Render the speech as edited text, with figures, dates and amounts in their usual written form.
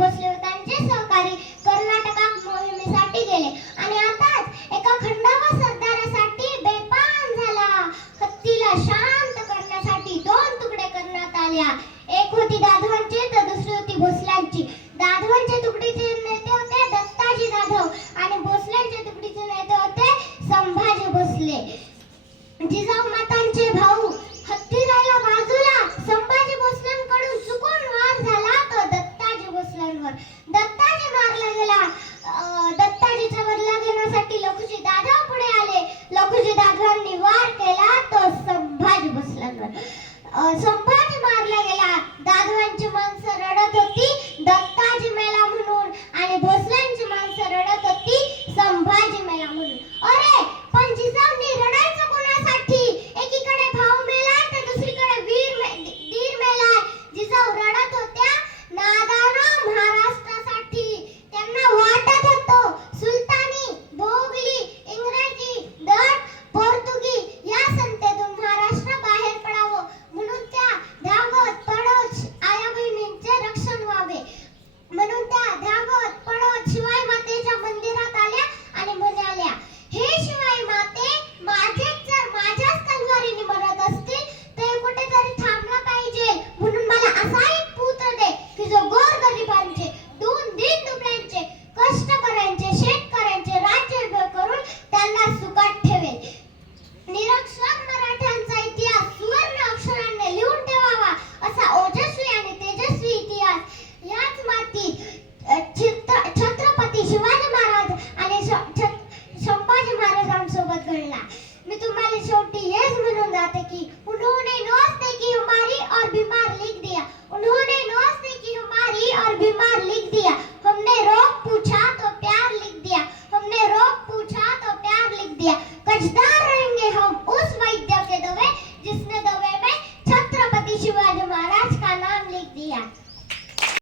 भोसले व त्यांचे सहकारी कर्नाटकात मोहिमेसाठी गेले आणि आताच एका खंडोबा सरदारासाठी बेपान झाला. हत्तीला शांत करण्यासाठी दोन तुकडे करण्यात आल्या. एक होती दाधवांची तर दुसरी होती भोसल्यांची. दाधवांच्या तुकडीचे नेते होते दत्ताजी जाधव आणि भोसल्यांच्या तुकडीचे नेते होते संभाजी भोसले. जिजाऊ मातांचे भाऊ. हत्ती राहिला बाजूला. संभाजी भोसल्यांकडून चुकून वार झाला तो दत्ताजी भोसल्यांवर. दत्ताजी मारला गेला. दत्ताजीचा बदला घेण्यासाठी लखुजी दाधव पुढे आले. लखुजी दाधवांनी वार केला तो संभाजी भोसल्यांवर. संभाजी मारला गेला. दाधवांची माणसं रडत होती दत्ताजी मेला म्हणून आणि भोसल्यांची माणसं रडत होती संभाजी मेला म्हणून. अरे पण जिजाऊंनी रडायचं कोणासाठी? एकीकडे भाऊ मेलाय तर दुसरीकडे दीर मेलाय. जिजाऊ रडत होत्या नादानं महाराष्ट्रासाठी. त्यांना वाटत होतं सुलतानी, भोगली, इंग्रजी, दट, पोर्तुगी या सत्तेतून महाराष्ट्र बाहेर पडावं म्हणून त्या धावत पळत आया बहिणींचे रक्षण व्हावे म्हणून त्या धावत पळत शिवाई मातेच्या मंदिरात आल्या आणि म्हणाल्या, हे शिवाई माते, माझेच जर माझ्याच तलवारीने मरत असतील तर कुठेतरी थांबला पाहिजे म्हणून मला असा एक पुत्र दे की जो गोरगरिबांचे, दीन दुबळ्यांचे, कष्टकऱ्यांचे, शेतकऱ्यांचे राज्य करून त्यांना सुखात ठेवेल. निरक्षर मराठ्यांचा इतिहास सुवर्ण अक्षरांनी लिहून ठेवावा असा ओजस्वी आणि तेजस्वी इतिहास याच मातीत छत्रपती शिवाजी महाराज आणि संभाजी महाराजांसोबत घडला. मी तुम्हाला शेवटी हेच म्हणून जाते की